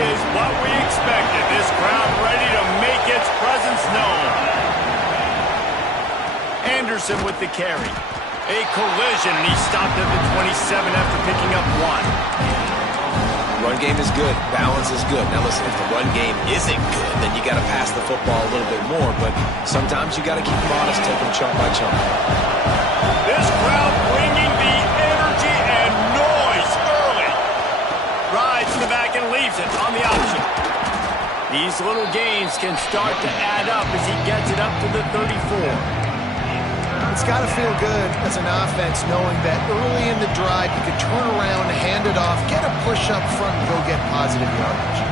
is what we expected. This crowd ready to make its presence known. Anderson with the carry. A collision, and he stopped at the 27 after picking up 1. Run game is good. Balance is good. Now listen, if the run game isn't good, then you got to pass the football a little bit more. But sometimes you got to keep them honest, take them chunk by chunk. This crowd bringing the energy and noise early. Rides to the back and leaves it on the option. These little gains can start to add up as he gets it up to the 34. It's got to feel good as an offense knowing that early in the drive you can turn around, hand it off, get a push up front, and go get positive yardage.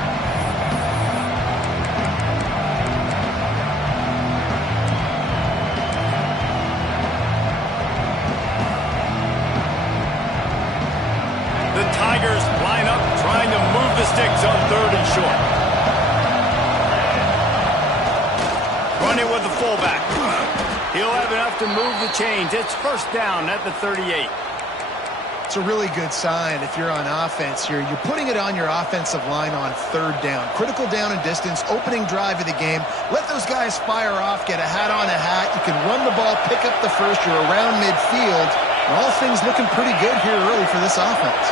The Tigers line up trying to move the sticks on 3rd and short. Running with the fullback. He'll have enough to move the chains. It's 1st down at the 38. It's a really good sign if you're on offense here. You're putting it on your offensive line on 3rd down. Critical down and distance, opening drive of the game. Let those guys fire off, get a hat on a hat. You can run the ball, pick up the first. You're around midfield. And all things looking pretty good here early for this offense.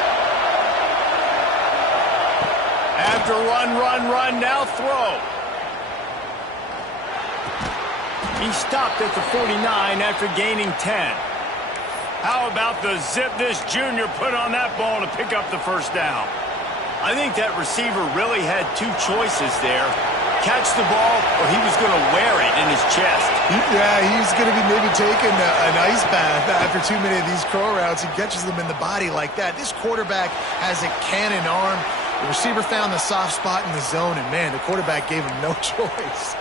After run, now throw. He stopped at the 49 after gaining 10. How about the zip this junior put on that ball to pick up the 1st down? I think that receiver really had 2 choices there. Catch the ball, or he was going to wear it in his chest. Yeah, he's going to be maybe taking an ice bath after too many of these crow routes. He catches them in the body like that. This quarterback has a cannon arm. The receiver found the soft spot in the zone, and, man, the quarterback gave him no choice.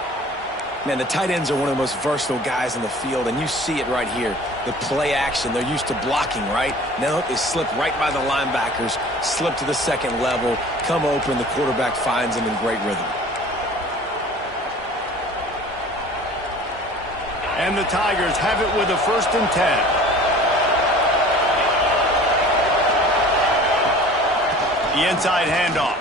Man, the tight ends are one of the most versatile guys in the field, and you see it right here. The play action, they're used to blocking, right? Now they slip right by the linebackers, slip to the 2nd level, come open, the quarterback finds them in great rhythm. And the Tigers have it with a 1st and 10. The inside handoff.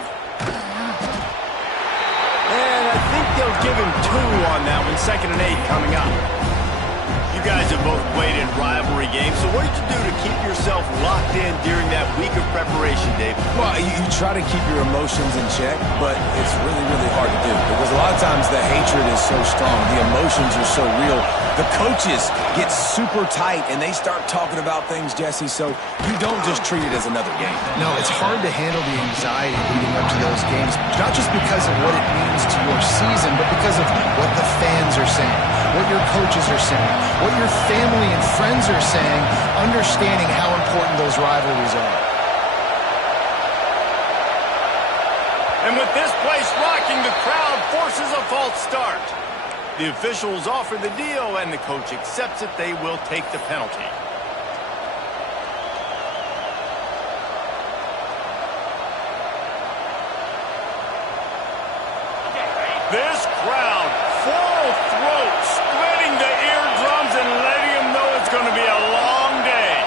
And I think they'll give him 2 on that one. 2nd and 8 coming up. You guys have both played in rivalry games, so what did you do to keep yourself locked in during that week of preparation, David? Well, you try to keep your emotions in check, but it's really, really hard to do because a lot of times the hatred is so strong. The emotions are so real. The coaches get super tight, and they start talking about things, Jesse, so you don't just treat it as another game. No, it's hard to handle the anxiety leading up to those games, not just because of what it means to your season, but because of what the fans are saying, what your coaches are saying, what your family and friends are saying, understanding how important those rivalries are. And with this place rocking, the crowd forces a false start. The officials offer the deal, and the coach accepts it. They will take the penalty. This crowd, full throat, splitting the eardrums and letting them know it's going to be a long day.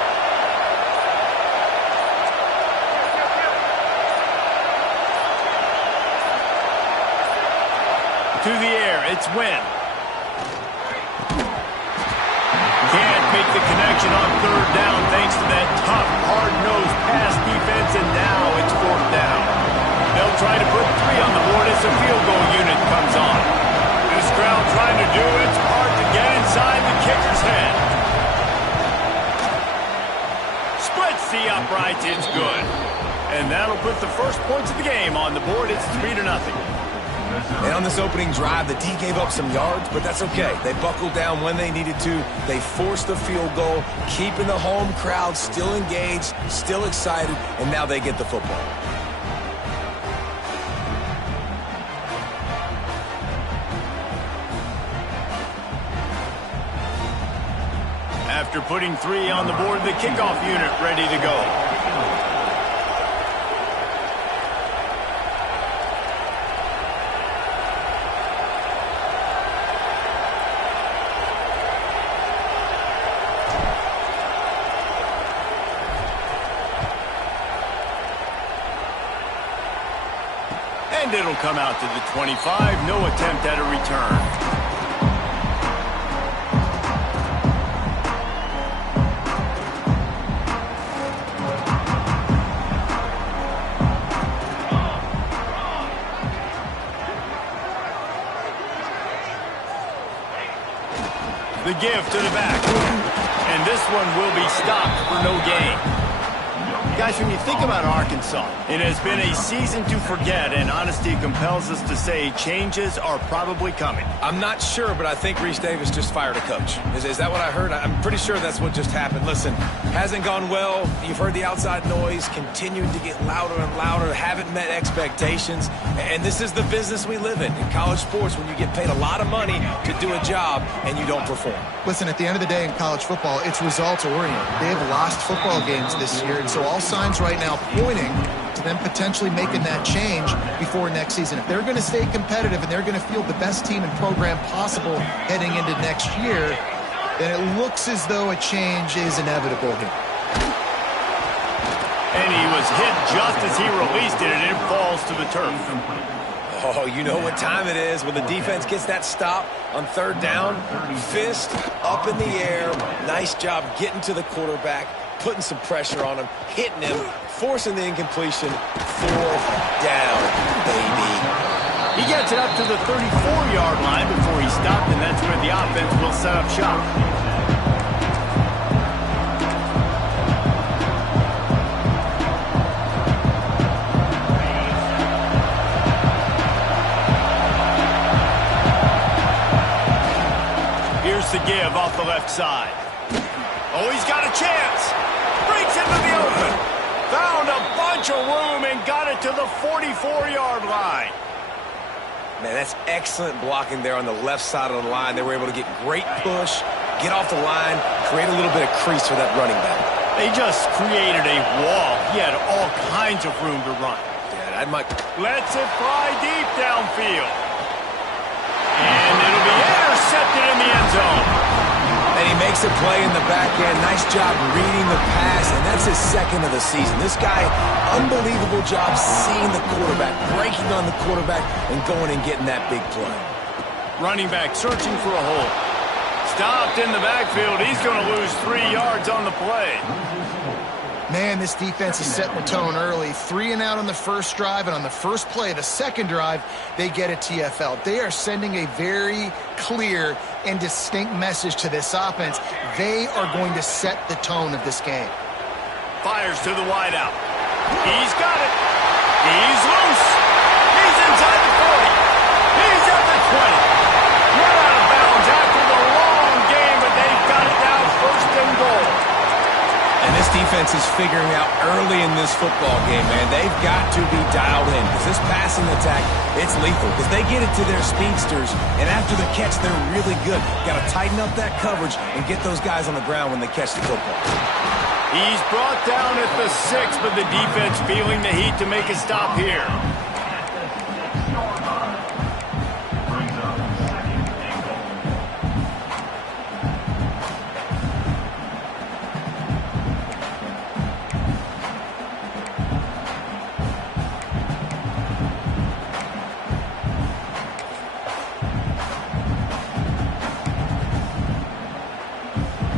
To the air, it's Wynn. Can't make the connection on 3rd down thanks to that tough, hard-nosed pass defense, and now it's 4th down. They'll try to put 3 on the board as the field goal unit comes on. This crowd trying to do its part to get inside the kicker's head. Splits the uprights, it's good. And that'll put the first points of the game on the board. It's 3-0. And on this opening drive, the D gave up some yards, but that's okay. They buckled down when they needed to. They forced the field goal, keeping the home crowd still engaged, still excited, and now they get the football. After putting 3 on the board, the kickoff unit ready to go. And it'll come out to the 25. No attempt at a return. The give to the back. And this one will be stopped for no gain. Guys, when you think about Arkansas, it has been a season to forget, and honesty compels us to say changes are probably coming. I'm not sure, but I think Reese Davis just fired a coach. Is that what I heard? I'm pretty sure that's what just happened. Listen, hasn't gone well. You've heard the outside noise, continued to get louder and louder, haven't met expectations. And this is the business we live in college sports, when you get paid a lot of money to do a job and you don't perform. Listen, at the end of the day in college football, it's results-oriented. They've lost football games this year, and so all signs right now pointing to them potentially making that change before next season. If they're going to stay competitive and they're going to field the best team and program possible heading into next year, then it looks as though a change is inevitable here. And he was hit just as he released it, and it falls to the turf. Oh, you know what time it is when the defense gets that stop on third down. Fist up in the air. Nice job getting to the quarterback, putting some pressure on him, hitting him, forcing the incompletion. Fourth down, baby. He gets it up to the 34-yard line before he stopped, and that's where the offense will set up shop. Here's the give off the left side. Oh, he's got a chance. Breaks into the open. Found a bunch of room and got it to the 44-yard line. Man, that's excellent blocking there on the left side of the line. They were able to get great push, get off the line, create a little bit of crease for that running back. They just created a wall. He had all kinds of room to run. Yeah, I might... Lets it fly deep downfield. And it'll be intercepted in the end zone. And he makes a play in the back end. Nice job reading the pass, and that's his second of the season. This guy, unbelievable job seeing the quarterback, breaking on the quarterback, and going and getting that big play. Running back searching for a hole. Stopped in the backfield. He's going to lose 3 yards on the play. Man, this defense is setting the tone early. 3 and out on the first drive, and on the first play, the second drive, they get a TFL. They are sending a very clear and distinct message to this offense. They are going to set the tone of this game. Fires to the wideout. He's got it. He's loose. He's inside the 40. He's at the 20. Run out of bounds after the long game, but they've got it down first and goal. And this defense is figuring out early in this football game, man, they've got to be dialed in because this passing attack, it's lethal because they get it to their speedsters, and after the catch, they're really good. Got to tighten up that coverage and get those guys on the ground when they catch the football. He's brought down at the 6, but the defense feeling the heat to make a stop here.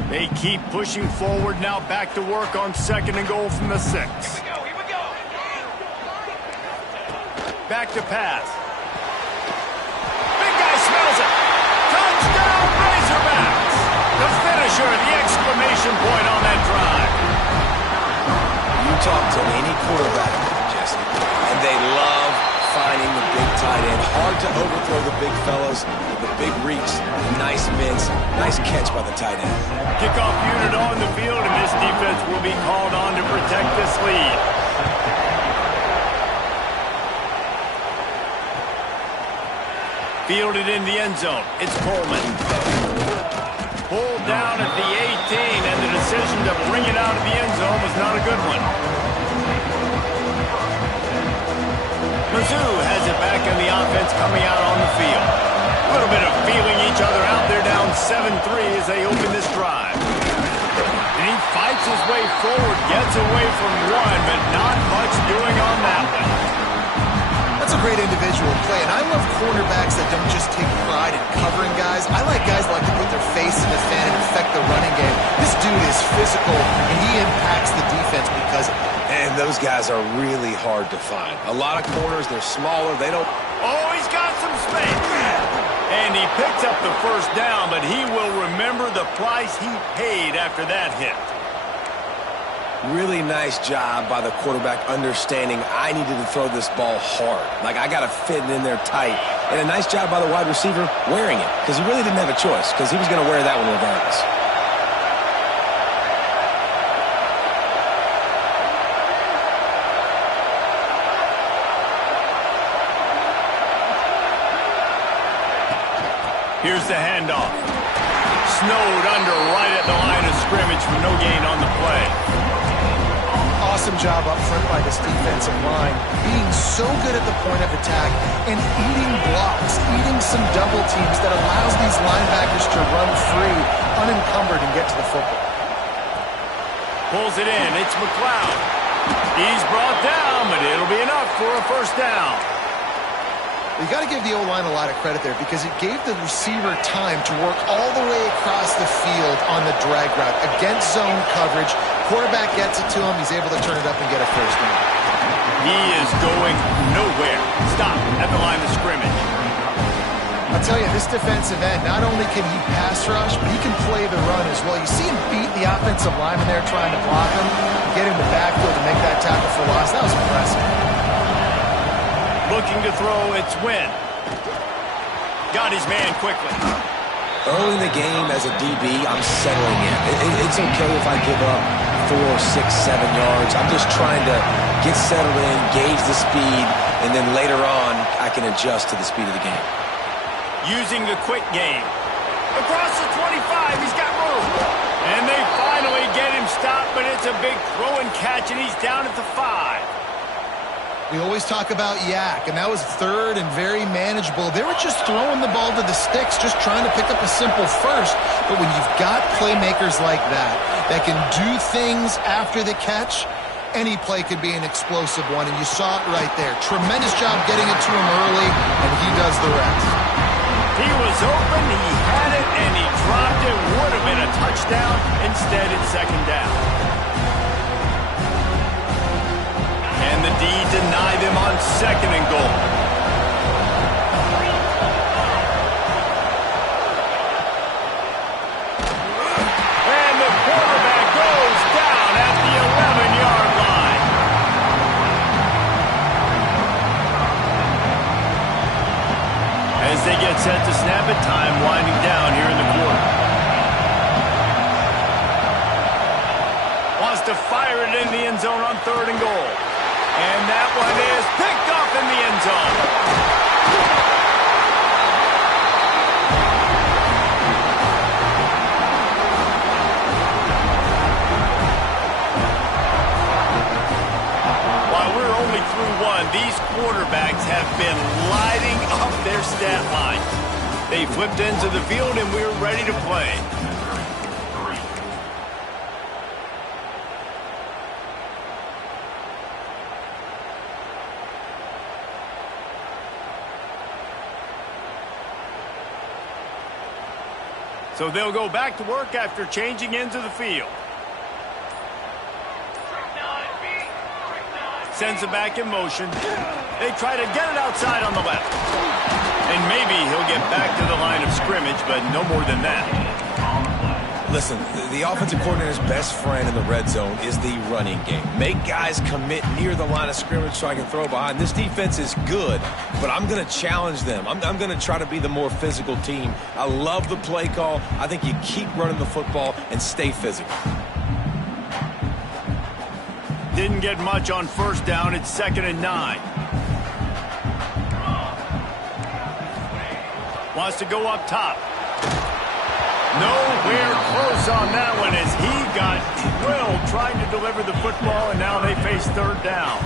They keep pushing forward, now back to work on second and goal from the 6. Here we go. Back to pass. Big guy smells it. Touchdown, Razorbacks. The finisher, the exclamation point on that drive. You talk to any quarterback, Jesse, and they love finding the big tight end. Hard to overthrow the big fellas, the big reach, nice mints, nice catch by the tight end. Kickoff unit on the field, and this defense will be called on to protect this lead. Fielded in the end zone. It's Coleman. Pulled down at the 18, and the decision to bring it out of the end zone was not a good one. Mizzou has it back in the offense coming out on the field. A little bit of feeling each other out. They're down 7-3 as they open this drive. And he fights his way forward, gets away from one, but not much doing on that one. That's a great individual play, and I love cornerbacks that don't just take pride in covering guys. I like guys that like to put their face in the fan and affect the running game. This dude is physical, and he impacts the defense because of it. And those guys are really hard to find. A lot of corners, they're smaller. They don't... Oh, he's got some space. And he picks up the first down, but he will remember the price he paid after that hit. Really nice job by the quarterback understanding I needed to throw this ball hard. Like, I got to fit it in there tight. And a nice job by the wide receiver wearing it, because he really didn't have a choice, because he was going to wear that one regardless. Here's the handoff. Snowed under right at the line of scrimmage for no gain on the play. Awesome job up front by this defensive line, being so good at the point of attack and eating blocks, eating some double teams that allows these linebackers to run free, unencumbered, and get to the football. Pulls it in. It's McLeod. He's brought down, but it'll be enough for a first down. You got to give the O-line a lot of credit there because it gave the receiver time to work all the way across the field on the drag route against zone coverage. Quarterback gets it to him. He's able to turn it up and get a first down. He is going nowhere. Stop at the line of scrimmage. I'll tell you, this defensive end, not only can he pass rush, but he can play the run as well. You see him beat the offensive lineman there trying to block him, get in the backfield to make that tackle for loss. That was impressive. Looking to throw, it's Wynn. Got his man quickly. Early in the game as a DB, I'm settling in. It's okay if I give up 4, 6, 7 yards. I'm just trying to get settled in, gauge the speed, and then later on, I can adjust to the speed of the game. Using the quick game. Across the 25, he's got room. And they finally get him stopped, but it's a big throw and catch, and he's down at the 5. We always talk about Yak, and that was third and very manageable. They were just throwing the ball to the sticks, just trying to pick up a simple first. But when you've got playmakers like that can do things after the catch, any play could be an explosive one, and you saw it right there. Tremendous job getting it to him early, and he does the rest. He was open, he had it, and he dropped it. Would have been a touchdown. Instead, it's second down. And the D deny them on second and goal. And the quarterback goes down at the 11-yard line. As they get set to snap it, time winding down here in the quarter. Wants to fire it in the end zone on third and goal. And that one is picked off in the end zone. While we're only through one, these quarterbacks have been lighting up their stat lines. They flipped into the field and we're ready to play. So they'll go back to work after changing into the field. Sends it back in motion. They try to get it outside on the left. And maybe he'll get back to the line of scrimmage, but no more than that. Listen, the offensive coordinator's best friend in the red zone is the running game. Make guys commit near the line of scrimmage so I can throw behind. This defense is good, but I'm going to challenge them. I'm going to try to be the more physical team. I love the play call. I think you keep running the football and stay physical. Didn't get much on first down. It's 2nd and 9. Wants to go up top. Nowhere close on that one as he got drilled trying to deliver the football, and now they face third down.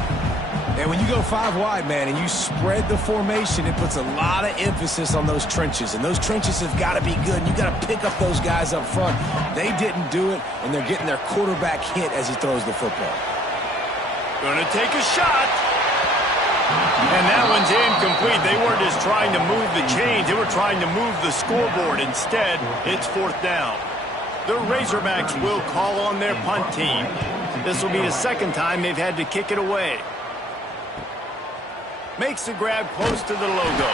And when you go 5 wide, man, and you spread the formation, it puts a lot of emphasis on those trenches. And those trenches have got to be good. And you got to pick up those guys up front. They didn't do it, and they're getting their quarterback hit as he throws the football. Gonna take a shot. And that one's incomplete. They weren't just trying to move the chains. They were trying to move the scoreboard. Instead, it's 4th down. The Razorbacks will call on their punt team. This will be the second time they've had to kick it away. Makes the grab close to the logo.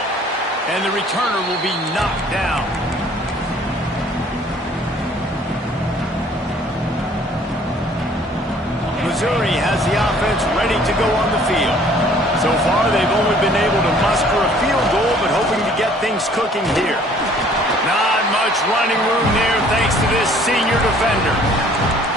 And the returner will be knocked down. Missouri has the offense ready to go on the field. So far, they've only been able to muster a field goal, but hoping to get things cooking here. Not much running room there thanks to this senior defender.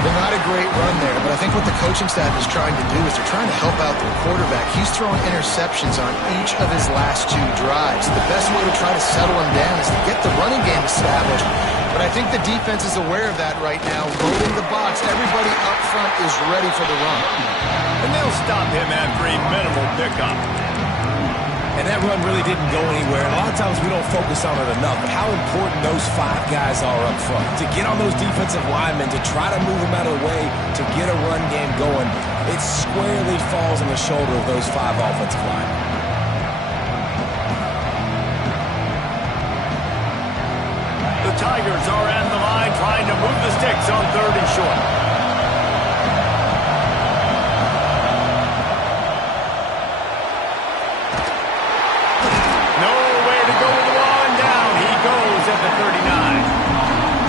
Well, not a great run there, but I think what the coaching staff is trying to do is they're trying to help out their quarterback. He's throwing interceptions on each of his last 2 drives. The best way to try to settle him down is to get the running game established. But I think the defense is aware of that right now. Loading the box, everybody up front is ready for the run. And they'll stop him after a minimal pickup. And that run really didn't go anywhere. And a lot of times we don't focus on it enough, but how important those 5 guys are up front. To get on those defensive linemen, to try to move them out of the way, to get a run game going, it squarely falls on the shoulder of those 5 offensive linemen. The Tigers are at the line trying to move the sticks on 3rd and short. Nowhere to go with the ball, and down he goes at the 39.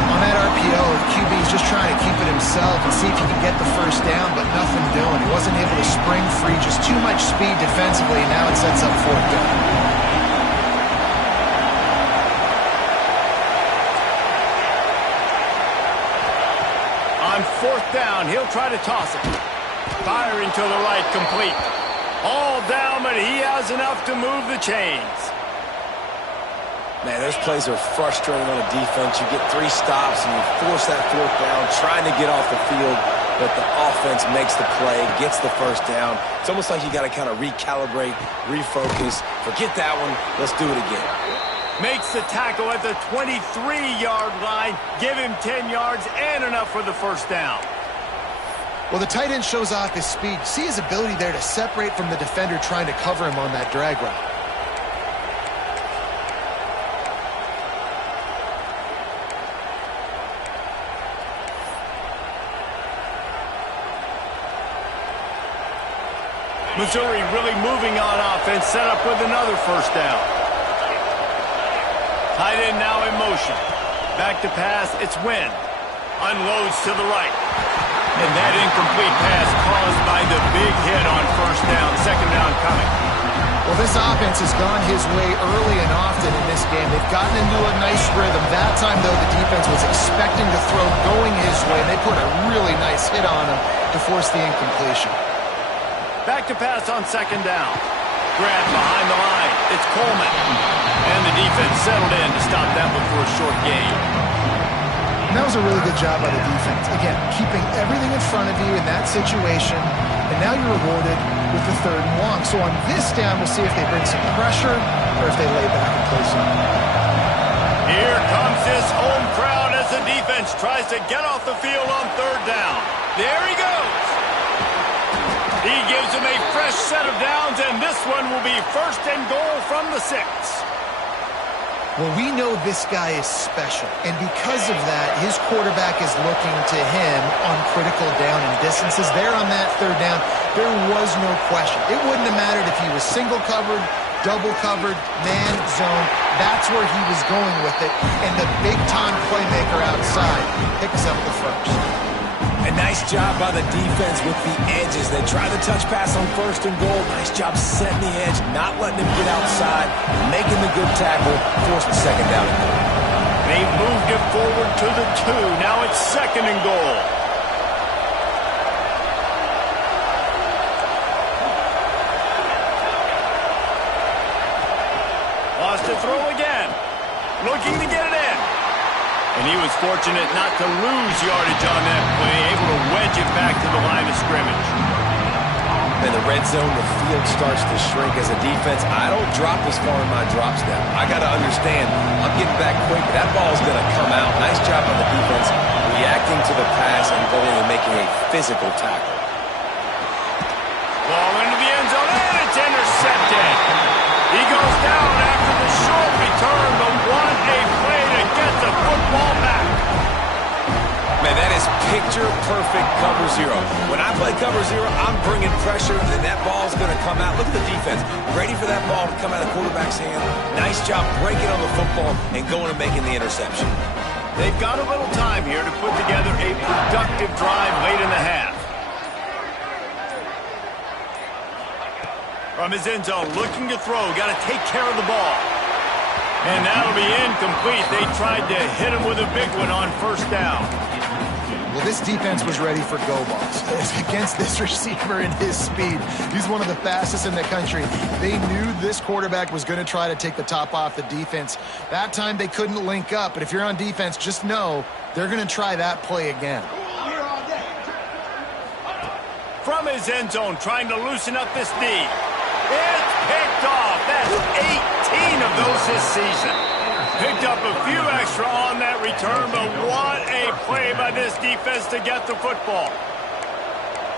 On that RPO, the QB is just trying to keep it himself and see if he can get the first down, but nothing doing. He wasn't able to spring free, just too much speed defensively, and now it sets up 4th down. On 4th down, he'll try to toss it. Firing to the right, complete. All down, but he has enough to move the chains. Man, those plays are frustrating on a defense. You get 3 stops and you force that 4th down, trying to get off the field, but the offense makes the play, gets the first down. It's almost like you got to kind of recalibrate, refocus. Forget that one. Let's do it again. Makes the tackle at the 23-yard line. Give him 10 yards and enough for the first down. Well, the tight end shows off his speed. See his ability there to separate from the defender trying to cover him on that drag route. Missouri really moving on offense, set up with another first down. Tight end now in motion. Back to pass, it's Wynn. Unloads to the right. And that incomplete pass caused by the big hit on first down. 2nd down coming. Well, this offense has gone his way early and often in this game. They've gotten into a nice rhythm. That time, though, the defense was expecting to throw going his way. They put a really nice hit on him to force the incompletion. Back to pass on 2nd down. Grab behind the line. It's Coleman. And the defense settled in to stop that one for a short gain. And that was a really good job by the defense. Again, keeping everything in front of you in that situation, and now you're rewarded with the 3rd and long. So on this down, we'll see if they bring some pressure or if they lay back and play some. Here comes this home crowd as the defense tries to get off the field on 3rd down. There he goes. He gives him a fresh set of downs, and this one will be 1st and goal from the 6. Well, we know this guy is special, and because of that, his quarterback is looking to him on critical down and distances. There on that 3rd down, there was no question. It wouldn't have mattered if he was single covered, double covered, man, zone. That's where he was going with it, and the big-time playmaker outside picks up the first. A nice job by the defense with the edges. They try the touch pass on 1st and goal. Nice job setting the edge, not letting him get outside, making the good tackle, forcing 2nd down and goal. They moved it forward to the 2. Now it's 2nd and goal. Lost to throw again. Looking to get it in. And he was fortunate not to lose yardage on that play, able to wedge it back to the line of scrimmage. In the red zone, the field starts to shrink as a defense. I don't drop as far in my drop step. I got to understand, I'm getting back quick. That ball is going to come out. Nice job on the defense reacting to the pass and going and making a physical tackle. Ball into the end zone, and it's intercepted. Man, that is picture-perfect cover zero. When I play cover zero, I'm bringing pressure, and that ball's going to come out. Look at the defense. Ready for that ball to come out of the quarterback's hand. Nice job breaking on the football and going and making the interception. They've got a little time here to put together a productive drive late in the half. From his end zone, looking to throw. Got to take care of the ball. And that'll be incomplete. They tried to hit him with a big one on first down. Well, this defense was ready for go balls against this receiver and his speed. He's one of the fastest in the country. They knew this quarterback was going to try to take the top off the defense. That time they couldn't link up, but if you're on defense, just know they're going to try that play again. From his end zone, trying to loosen up this knee. It's picked off. That's 18 of those this season. Picked up a few extra on that return, but what a play by this defense to get the football.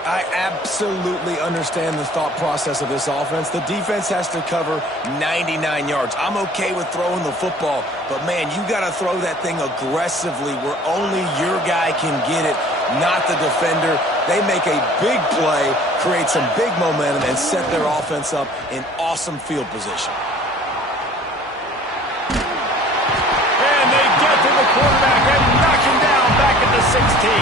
I absolutely understand the thought process of this offense. The defense has to cover 99 yards. I'm okay with throwing the football, but, man, you got to throw that thing aggressively where only your guy can get it, not the defender. They make a big play, create some big momentum, and set their offense up in awesome field position. And they get to the quarterback and knock him down back at the 16.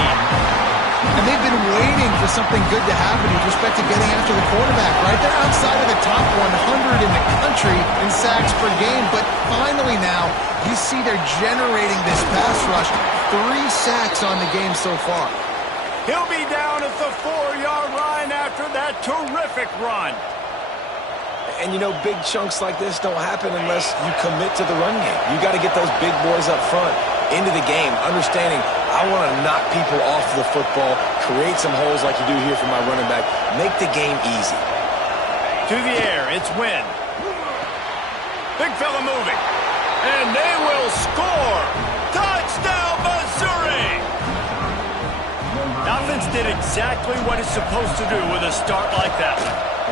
And they've been waiting for something good to happen with respect to getting after the quarterback, right? They're outside of the top 100 in the country in sacks per game, but finally now you see they're generating this pass rush. 3 sacks on the game so far. He'll be down at the 4-yard line after that terrific run. And, you know, big chunks like this don't happen unless you commit to the run game. You got to get those big boys up front into the game, understanding I want to knock people off the football, create some holes like you do here for my running back, make the game easy. To the air, it's Wynn. Big fella moving. And they will score. Touchdown, Missouri! The offense did exactly what it's supposed to do with a start like that.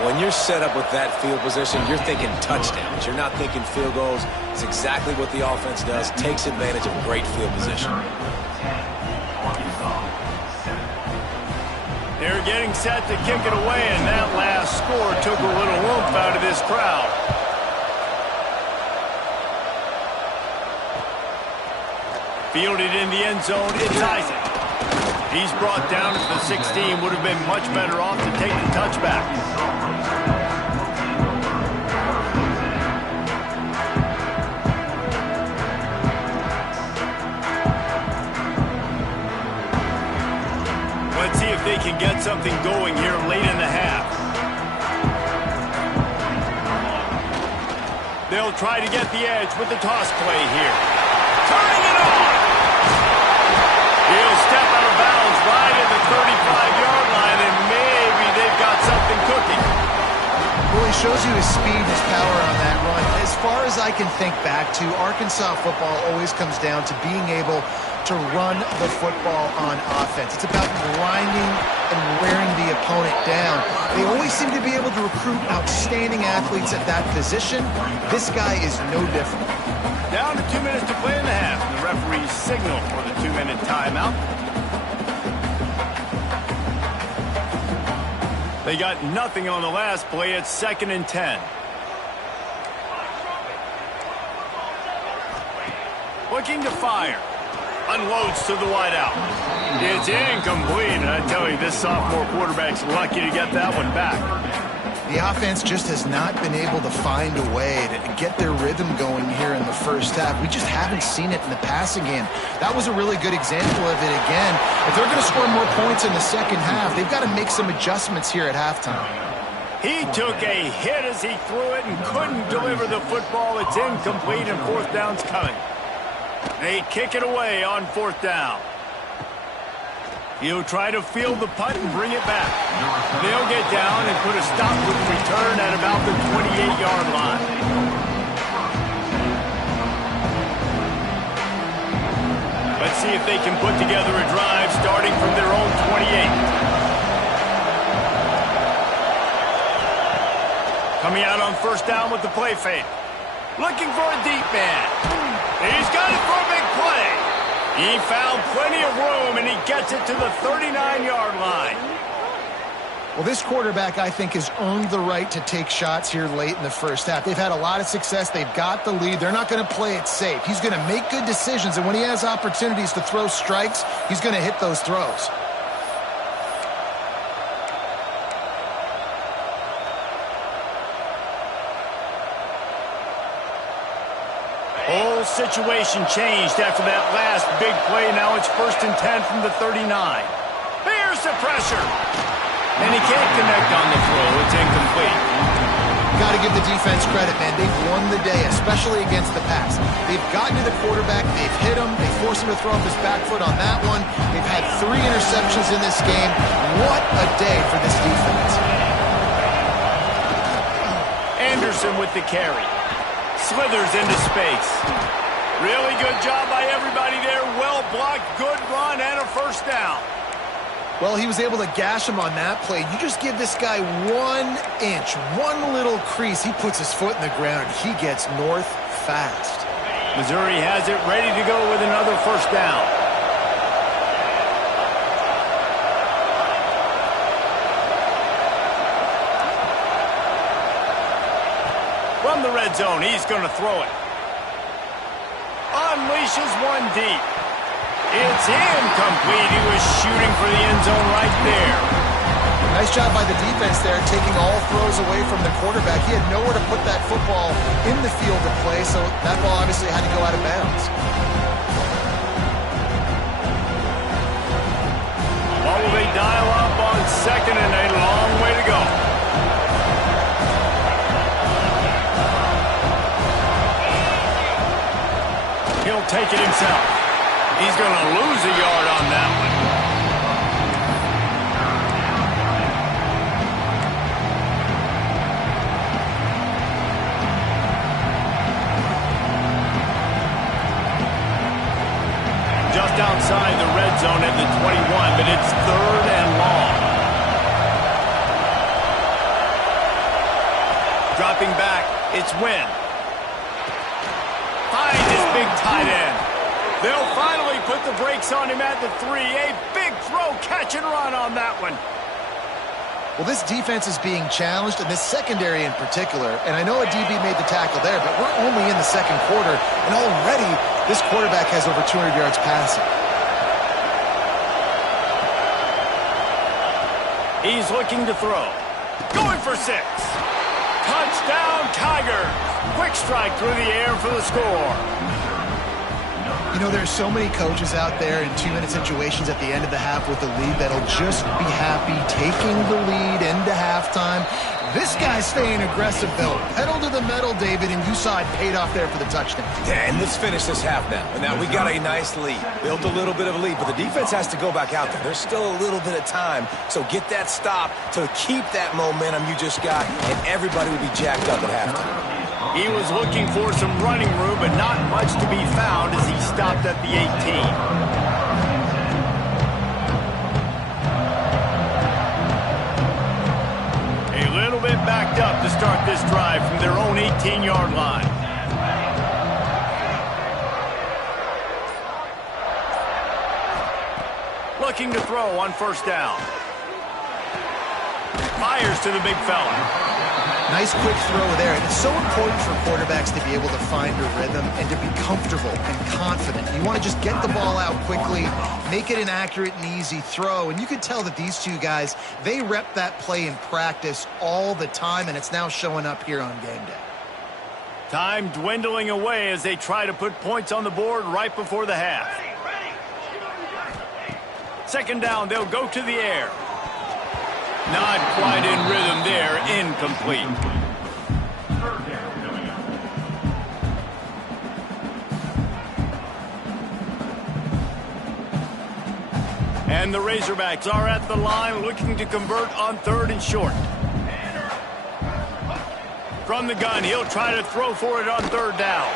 When you're set up with that field position, you're thinking touchdowns. You're not thinking field goals. It's exactly what the offense does, takes advantage of great field position. They're getting set to kick it away, and that last score took a little oomph out of this crowd. Fielded in the end zone, it's Isaac. He's brought down at the 16, would have been much better off to take the touchback. Let's see if they can get something going here late in the half. They'll try to get the edge with the toss play here. Turning it on! He'll step out of bounds right at the 35-yard line, and maybe they've got something cooking. Well, he shows you his speed, his power on that run. As far as I can think back to, Arkansas football always comes down to being able to run the football on offense. It's about grinding and wearing the opponent down. They always seem to be able to recruit outstanding athletes at that position. This guy is no different. Down to 2 minutes to play in the half. The referees signal for the 2-minute timeout. They got nothing on the last play. It's 2nd and 10. Looking to fire. Unloads to the wideout. It's incomplete, and I tell you, this sophomore quarterback's lucky to get that one back. The offense just has not been able to find a way to get their rhythm going here in the first half. We just haven't seen it in the passing game. That was a really good example of it again. If they're going to score more points in the second half, they've got to make some adjustments here at halftime. He took a hit as he threw it and couldn't deliver the football. It's incomplete, and 4th down's coming. They kick it away on 4th down. He'll try to field the punt and bring it back. They'll get down and put a stop with return at about the 28-yard line. Let's see if they can put together a drive starting from their own 28. Coming out on 1st down with the play fake. Looking for a deep man. He's got it for a big play. He found plenty of room, and he gets it to the 39-yard line. Well, this quarterback, I think, has earned the right to take shots here late in the first half. They've had a lot of success. They've got the lead. They're not going to play it safe. He's going to make good decisions, and when he has opportunities to throw strikes, he's going to hit those throws. Whole situation changed after that last big play. Now it's 1st and 10 from the 39. Here's the pressure. And he can't connect on the throw. It's incomplete. Got to give the defense credit, man. They've won the day, especially against the pass. They've gotten to the quarterback. They've hit him. They forced him to throw off his back foot on that one. They've had 3 interceptions in this game. What a day for this defense. Anderson with the carry. Slithers into space. Really good job by everybody there. Well blocked, good run, and a first down. Well, he was able to gash him on that play. You just give this guy 1 inch, one little crease. He puts his foot in the ground. He gets north fast. Missouri has it ready to go with another first down. From the red zone, he's going to throw it. Unleashes one deep. It's incomplete. He was shooting for the end zone right there. Nice job by the defense there, taking all throws away from the quarterback. He had nowhere to put that football in the field to play, so that ball obviously had to go out of bounds. What will they dial up on 2nd and a long way to go? He'll take it himself. He's going to lose a yard on that one. Just outside the red zone at the 21, but it's 3rd and long. Dropping back, it's Wynn. Finds his big tight end. They'll finally put the brakes on him at the 3. A big throw, catch and run on that one. Well, this defense is being challenged, and this secondary in particular. And I know a DB made the tackle there, but we're only in the 2nd quarter, and already this quarterback has over 200 yards passing. He's looking to throw. Going for 6. Touchdown, Tigers. Quick strike through the air for the score. You know, there's so many coaches out there in 2-minute situations at the end of the half with the lead that'll just be happy taking the lead into halftime. This guy's staying aggressive, though. Pedal to the metal, David, and you saw it paid off there for the touchdown. Yeah, and let's finish this half now. And now we got a nice lead. Built a little bit of a lead, but the defense has to go back out there. There's still a little bit of time, so get that stop to keep that momentum you just got, and everybody will be jacked up at halftime. He was looking for some running room, but not much to be found as he stopped at the 18. A little bit backed up to start this drive from their own 18-yard line. Looking to throw on first down. Fires to the big fella. Nice quick throw there. And it's so important for quarterbacks to be able to find a rhythm and to be comfortable and confident. You want to just get the ball out quickly, make it an accurate and easy throw. And you can tell that these two guys, they rep that play in practice all the time, and it's now showing up here on game day. Time dwindling away as they try to put points on the board right before the half. 2nd down, they'll go to the air. Not quite in rhythm there, incomplete. And the Razorbacks are at the line looking to convert on 3rd and short. From the gun, he'll try to throw for it on 3rd down.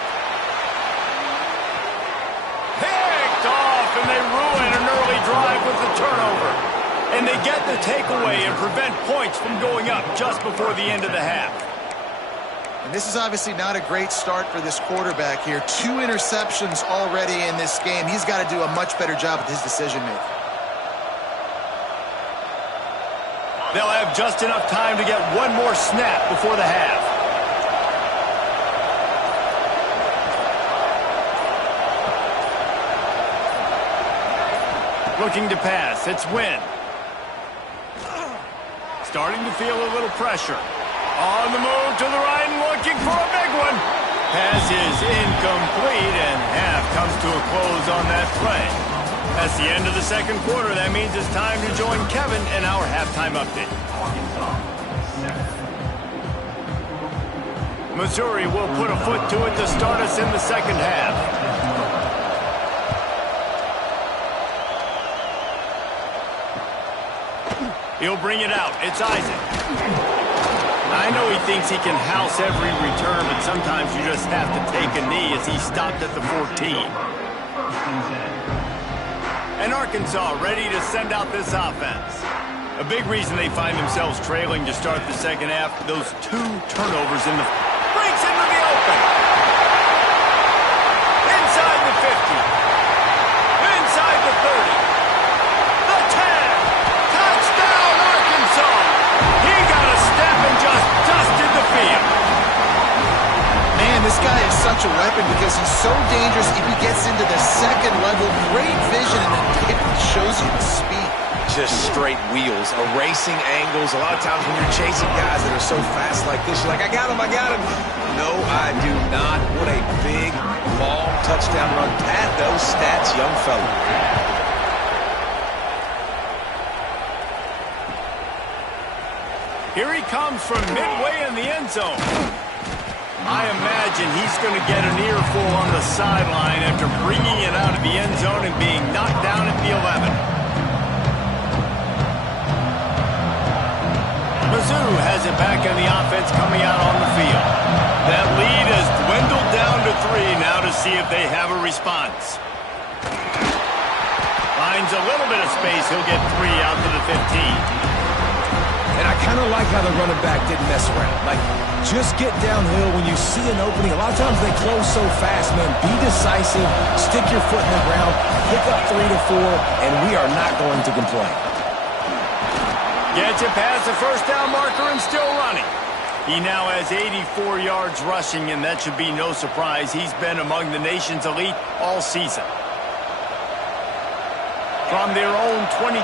Picked off, and they ruin an early drive with the turnover. And they get the takeaway and prevent points from going up just before the end of the half. And this is obviously not a great start for this quarterback here. 2 interceptions already in this game. He's got to do a much better job with his decision-making. They'll have just enough time to get one more snap before the half. Looking to pass. It's Wynn. Starting to feel a little pressure. On the move to the right and looking for a big one. Pass is incomplete, and half comes to a close on that play. That's the end of the second quarter. That means it's time to join Kevin in our halftime update. Missouri will put a foot to it to start us in the second half. He'll bring it out. It's Isaac. I know he thinks he can house every return, but sometimes you just have to take a knee as he stopped at the 14. And Arkansas ready to send out this offense. A big reason they find themselves trailing to start the second half, those 2 turnovers in the... breaks into the open. Inside the 50. Inside the 30. The 10. Touchdown, Arkansas. He got a step and just dusted the field. Man, this guy is such a weapon because he's so dangerous if he gets into the second level. Great vision, and then it shows you the speed. Just straight wheels, erasing angles. A lot of times when you're chasing guys that are so fast like this, you're like, I got him, I got him. No, I do not. What a big, long touchdown run. Pad those stats, young fella. Here he comes from midway in the end zone. I imagine he's going to get an earful on the sideline after bringing it out of the end zone and being knocked down at the 11. Mizzou has it back in the offense coming out on the field. That lead has dwindled down to 3 now to see if they have a response. Finds a little bit of space. He'll get 3 out to the 15. And I kind of like how the running back didn't mess around. Like, just get downhill when you see an opening. A lot of times they close so fast, man. Be decisive, stick your foot in the ground, pick up 3 to 4, and we are not going to complain. Gets it past the first down marker and still running. He now has 84 yards rushing, and that should be no surprise. He's been among the nation's elite all season. From their own 23,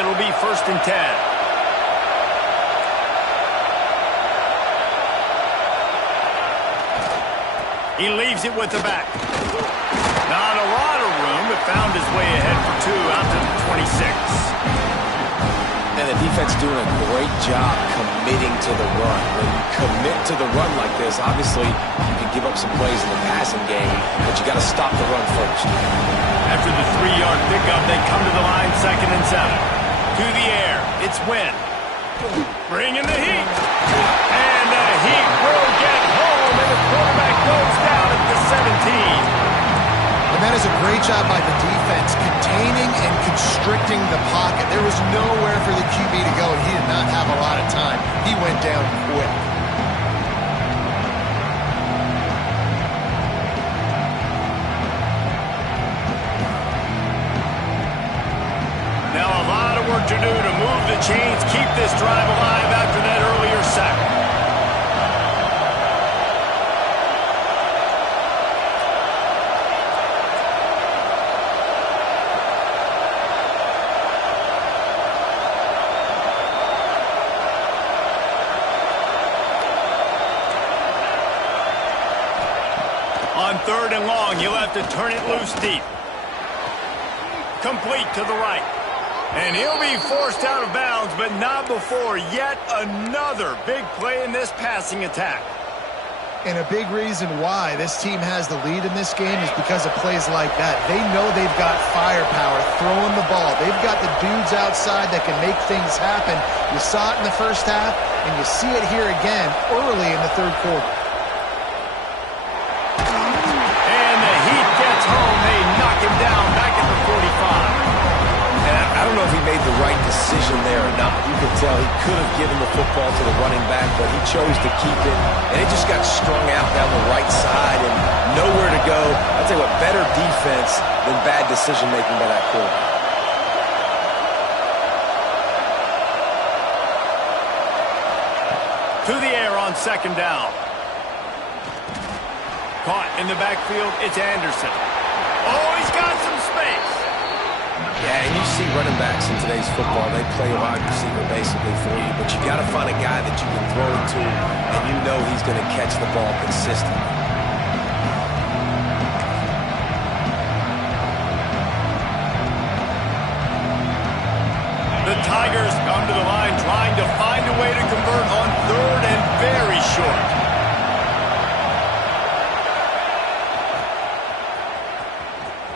it'll be 1st and 10. He leaves it with the back. Not a lot of room, but found his way ahead for 2 out to the 26. And the defense doing a great job committing to the run. When you commit to the run like this, obviously you can give up some plays in the passing game, but you got to stop the run first. After the 3-yard pickup, they come to the line 2nd and 7. To the air, it's Wynn. Bringing the heat. And the heat will get home, and the quarterback goes down at the 17. And that is a great job by the defense, containing and constricting the pocket. There was nowhere for the QB to go, and he did not have a lot of time. He went down quick. Now a lot of work to do to move the chains, keep this drive alive after that earlier sack. On 3rd and long, you'll have to turn it loose deep. Complete to the right. And he'll be forced out of bounds, but not before yet another big play in this passing attack. And a big reason why this team has the lead in this game is because of plays like that. They know they've got firepower throwing the ball. They've got the dudes outside that can make things happen. You saw it in the first half, and you see it here again early in the 3rd quarter. And the Heat gets home. They knock him down back at the 45. And I don't know if he he made the right decision there or not. You could tell he could have given the football to the running back, but he chose to keep it, and it just got strung out down the right side and nowhere to go. I'll tell you what, better defense than bad decision-making by that quarterback. To the air on second down. Caught in the backfield, it's Anderson. Oh, he's got some space. Yeah, and you see running backs in today's football, they play a wide receiver basically for you, but you got to find a guy that you can throw it to, and you know he's going to catch the ball consistently. The Tigers come to the line trying to find a way to convert on third and very short.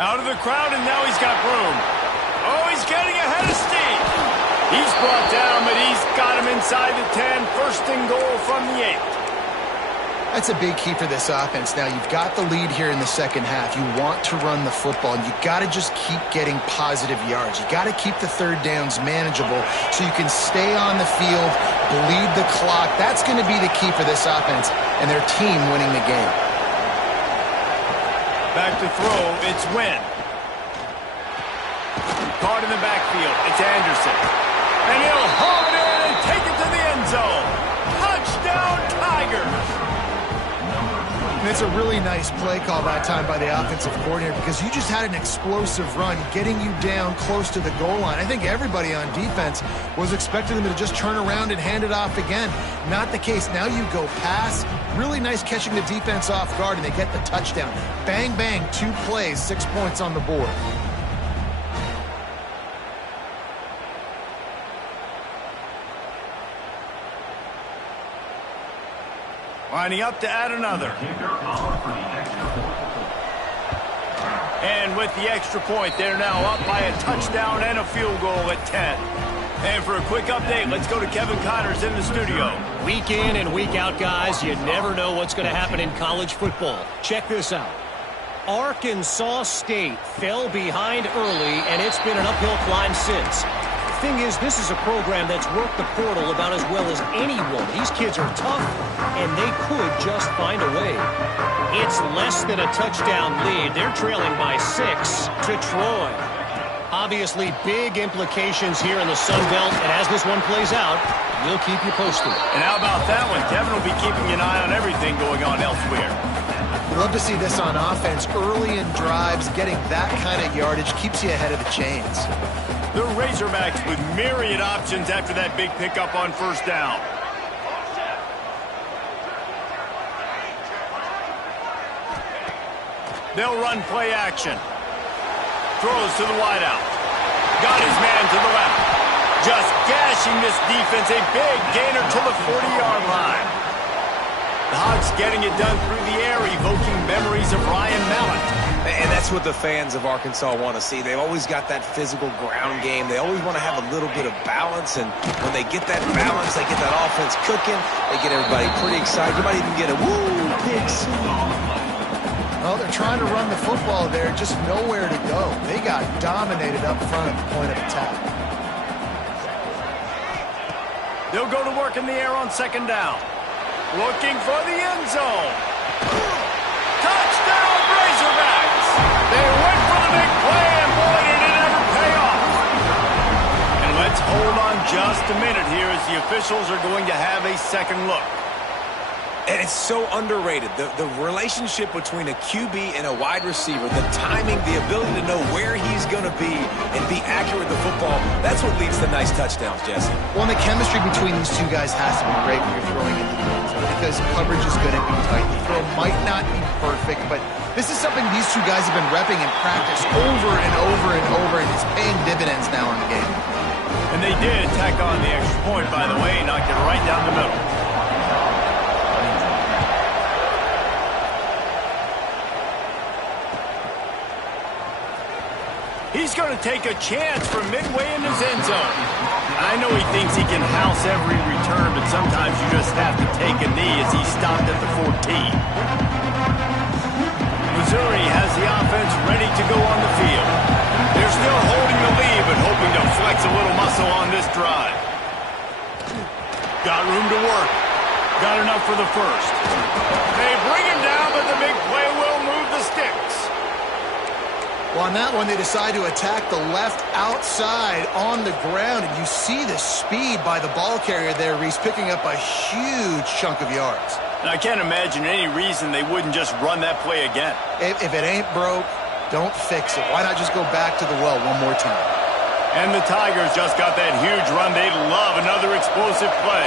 Out of the crowd, and now he's got room. Oh, he's getting ahead of steam. He's brought down, but he's got him inside the 10. First and goal from the 8. That's a big key for this offense. Now, you've got the lead here in the second half. You want to run the football, and you got to just keep getting positive yards. You got to keep the third downs manageable so you can stay on the field, bleed the clock. That's going to be the key for this offense and their team winning the game. Back to throw, it's Wynn. Caught in the backfield, it's Anderson. And he'll haul it in and take it to the end zone. Touchdown, Tigers! And it's a really nice play call that time by the offensive coordinator because you just had an explosive run getting you down close to the goal line. I think everybody on defense was expecting them to just turn around and hand it off again. Not the case. Now you go pass. Really nice catching the defense off guard, and they get the touchdown. Bang, bang, 2 plays, 6 points on the board. Lining up to add another. And with the extra point, they're now up by a touchdown and a field goal at 10. And for a quick update, let's go to Kevin Connors in the studio. Week in and week out, guys, you never know what's going to happen in college football. Check this out. Arkansas State fell behind early, and it's been an uphill climb since. The thing is, this is a program that's worked the portal about as well as anyone. These kids are tough, and they could just find a way. It's less than a touchdown lead. They're trailing by 6 to Troy. Obviously, big implications here in the Sun Belt, and as this one plays out, we'll keep you posted. And how about that one? Kevin will be keeping an eye on everything going on elsewhere. We'd love to see this on offense. Early in drives, getting that kind of yardage keeps you ahead of the chains. The Razorbacks with myriad options after that big pickup on first down. They'll run play action. Throws to the wideout. Got his man to the left. Just gashing this defense. A big gainer to the 40-yard line. The Hawks getting it done through the air, evoking memories of Ryan Mallett. And that's what the fans of Arkansas want to see. They've always got that physical ground game. They always want to have a little bit of balance, and when they get that balance, they get that offense cooking, they get everybody pretty excited. You might even get a woo, picks. Well, they're trying to run the football there, just nowhere to go. They got dominated up front at the point of attack. They'll go to work in the air on second down. Looking for the end zone. Touchdown, Razorbacks! They went for the big play, and boy, did it ever pay off. And let's hold on just a minute here as the officials are going to have a second look. And it's so underrated. The relationship between a QB and a wide receiver, the timing, the ability to know where he's going to be and be accurate with the football, that's what leads to nice touchdowns, Jesse. Well, and the chemistry between these two guys has to be great when you're throwing into the end zone because coverage is going to be tight. The throw might not be perfect, but this is something these two guys have been repping in practice over and over and over, and it's paying dividends now in the game. And they did tack on the extra point, by the way, knocked it right down the middle. He's going to take a chance from midway in his end zone. I know he thinks he can house every return, but sometimes you just have to take a knee as he stopped at the 14. Missouri has the offense ready to go on the field. They're still holding the lead, but hoping hoping to flex a little muscle on this drive. Got room to work. Got enough for the first. They bring him down, but the big play will move the sticks. Well, on that one, they decide to attack the left outside on the ground, and you see the speed by the ball carrier there, Reese, picking up a huge chunk of yards. And I can't imagine any reason they wouldn't just run that play again. If it ain't broke, don't fix it. Why not just go back to the well one more time? And the Tigers just got that huge run. They'd love another explosive play.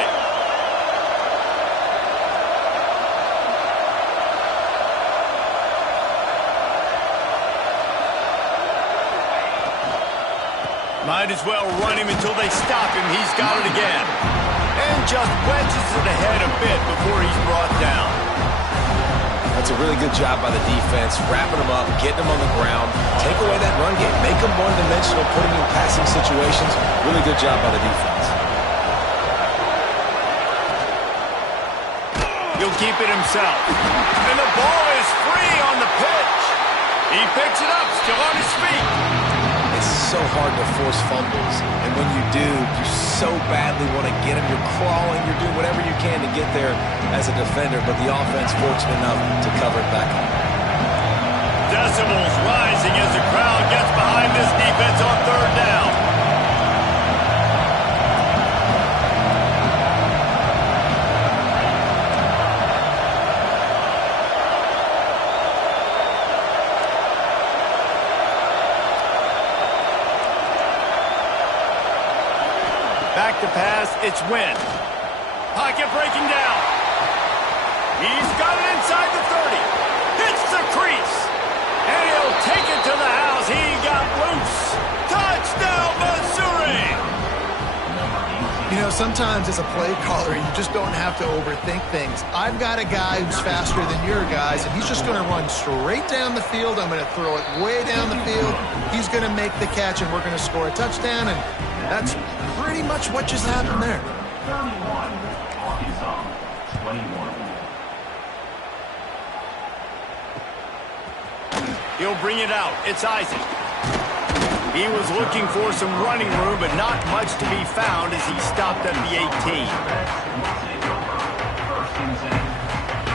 Might as well run him until they stop him. He's got it again. And just wedges it ahead a bit before he's brought down. That's a really good job by the defense, wrapping him up, getting him on the ground, take away that run game, make him one-dimensional, put him in passing situations. Really good job by the defense. He'll keep it himself. And the ball is free on the pitch. He picks it up, still on his feet. It's so hard to force fumbles, and when you do, you so badly want to get them. You're crawling, you're doing whatever you can to get there as a defender, but the offense fortunate enough to cover it back home. Decibels rising as the crowd gets behind this defense on third down. Back to pass, it's Wynn. Pocket breaking down. He's got it inside the 30. Hits the crease. And he'll take it to the house. He got loose. Touchdown, Missouri! You know, sometimes as a play caller, you just don't have to overthink things. I've got a guy who's faster than your guys, and he's just going to run straight down the field. I'm going to throw it way down the field. He's going to make the catch, and we're going to score a touchdown, and that's pretty much what just happened there. 31, Arkansas, 21. He'll bring it out. It's Isaac. He was looking for some running room, but not much to be found as he stopped at the 18.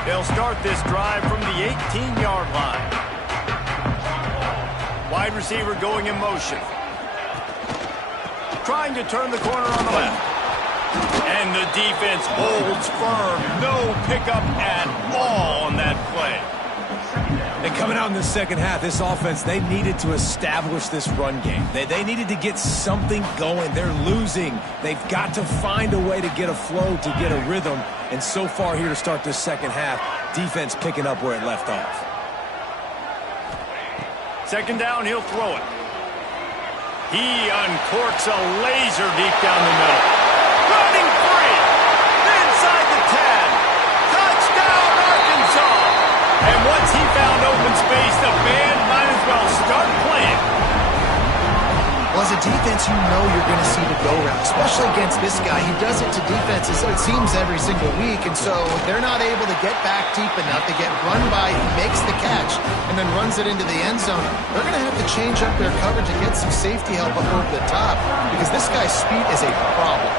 They'll start this drive from the 18-yard line. Wide receiver going in motion. Trying to turn the corner on the left. And the defense holds firm. No pickup at all on that play. And coming out in the second half, this offense, they needed to establish this run game. They needed to get something going. They're losing. They've got to find a way to get a flow, to get a rhythm. And so far here to start this second half, defense picking up where it left off. Second down, he'll throw it. He uncorks a laser deep down the middle. Running free. Inside the 10. Touchdown, Arkansas. And once he found open space, the band might as well start playing. Well, as a defense, you know you're going to see the go-round, especially against this guy. He does it to defenses, it seems, every single week, and so they're not able to get back deep enough. They get run by, he makes the catch, and then runs it into the end zone. They're going to have to change up their coverage and get some safety help up over the top, because this guy's speed is a problem.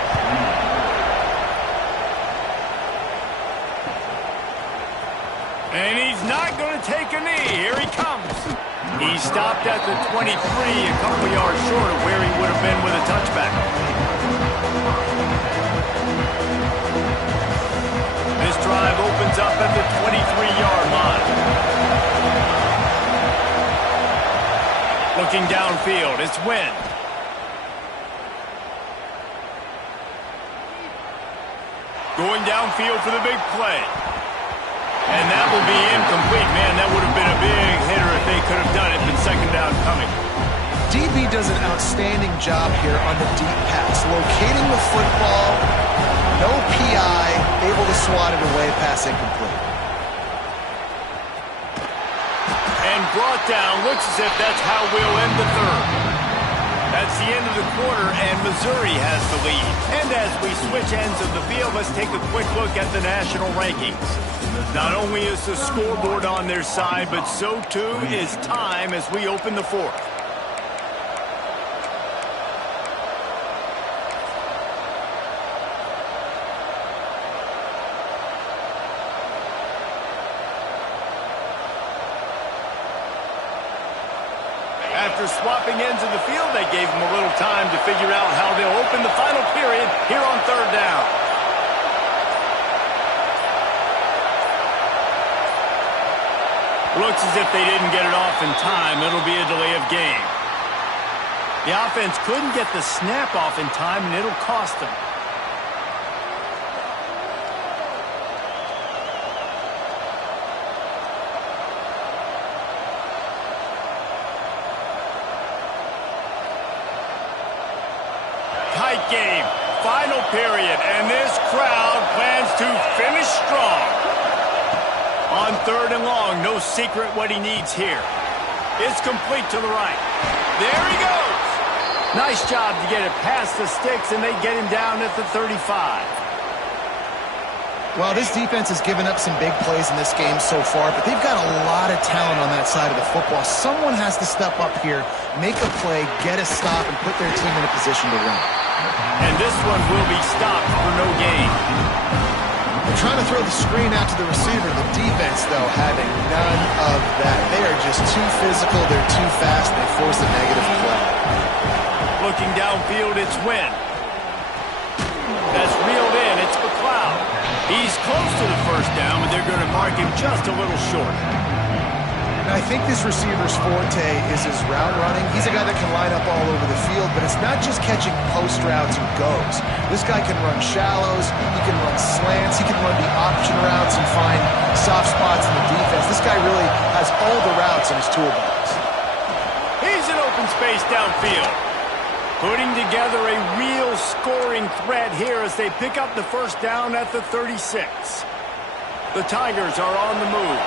And he's not going to take a knee. Here he comes. He stopped at the 23, a couple yards short of where he would have been with a touchback. This drive opens up at the 23-yard line. Looking downfield, it's Wynn. Going downfield for the big play. And that will be incomplete. Man, that would have been a big hitter if they could have done it, but second down coming. DB does an outstanding job here on the deep pass, locating the football, no PI, able to swat it away, pass incomplete. And brought down, looks as if that's how we'll end the third. That's the end of the quarter, and Missouri has the lead. And as we switch ends of the field, let's take a quick look at the national rankings. Not only is the scoreboard on their side, but so too is time as we open the fourth. After swapping ends of the field, they gave them a little time to figure out how they'll open the final period here on third down. Looks as if they didn't get it off in time. It'll be a delay of game. The offense couldn't get the snap off in time, and it'll cost them. Tight game, final period, and this crowd plans to finish strong. On third and long, no secret what he needs here. It's complete to the right. There he goes. Nice job to get it past the sticks, and they get him down at the 35. Well, this defense has given up some big plays in this game so far, but they've got a lot of talent on that side of the football. Someone has to step up here, make a play, get a stop, and put their team in a position to win. And this one will be stopped for no gain. They're trying to throw the screen out to the receiver. The defense, though, having none of that. They are just too physical. They're too fast. They force a negative play. Looking downfield, it's Wynn. That's reeled in. It's McLeod. He's close to the first down, but they're going to mark him just a little short. Now, I think this receiver's forte is his route running. He's a guy that can line up all over the field, but it's not just catching post routes and goes. This guy can run shallows, he can run slants, he can run the option routes and find soft spots in the defense. This guy really has all the routes in his toolbox. He's in open space downfield. Putting together a real scoring threat here as they pick up the first down at the 36. The Tigers are on the move.